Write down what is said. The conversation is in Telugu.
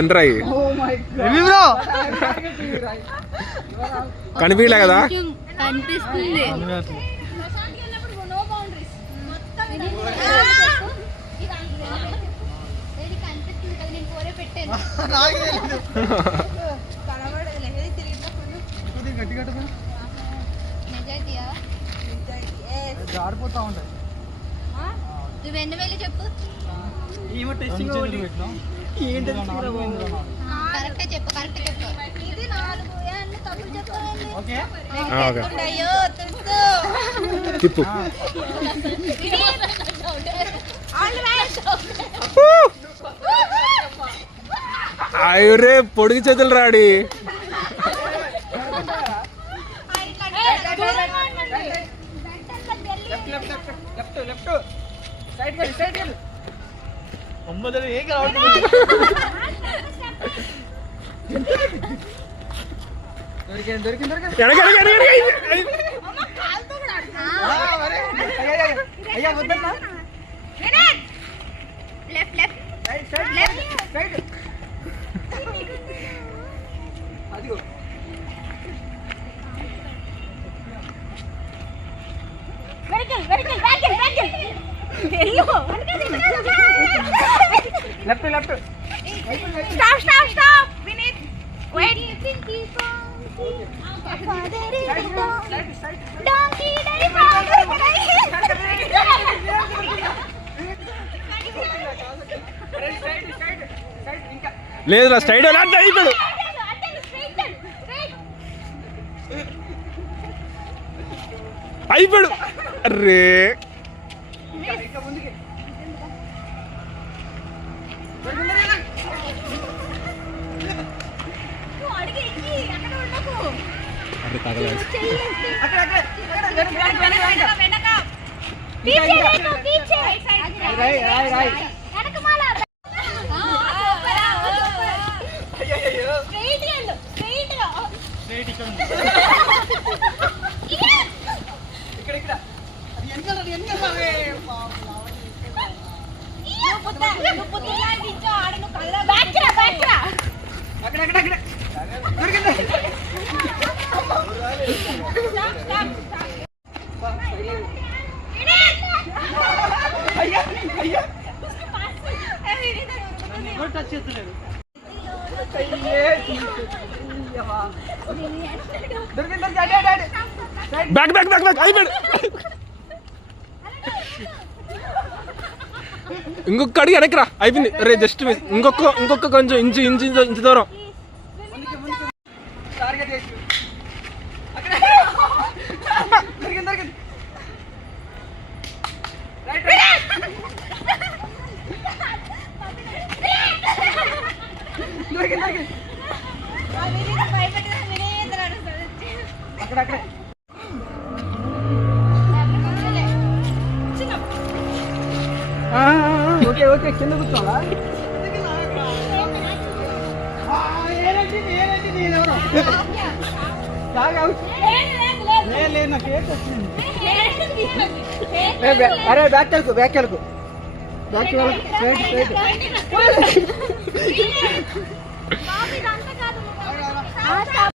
ఎంతరా కనిపించలే కదా? కనిపిస్తుంది. జారిపోతా ఉంటాయి. నువ్వు ఎన్ని వేలు చెప్పు. కరెక్ట్ చెప్పు, కరెక్ట్ చెప్పు. ఇది 4 తప్పులు చెప్పాలి. అయ్యో తిప్పు. అయ్యరే పొడిగి చేతులు రాడి. Stop. Vinith, wait. లేదురా స్ట్రైట్ అయిపోయాడు. అయిపోయాడు. అరే బ్యాక్ అయిపోయాడు. ఇంకొక అడిగి వెనక్కిరా. అయిపోయింది. రే జస్ట్ ఇంకొక కొంచెం ఇంచు దూరం. ఓకే కింద కూర్చోవాలా? అరే బ్యాక్ వెళ్ళకు. స్ట్రైట్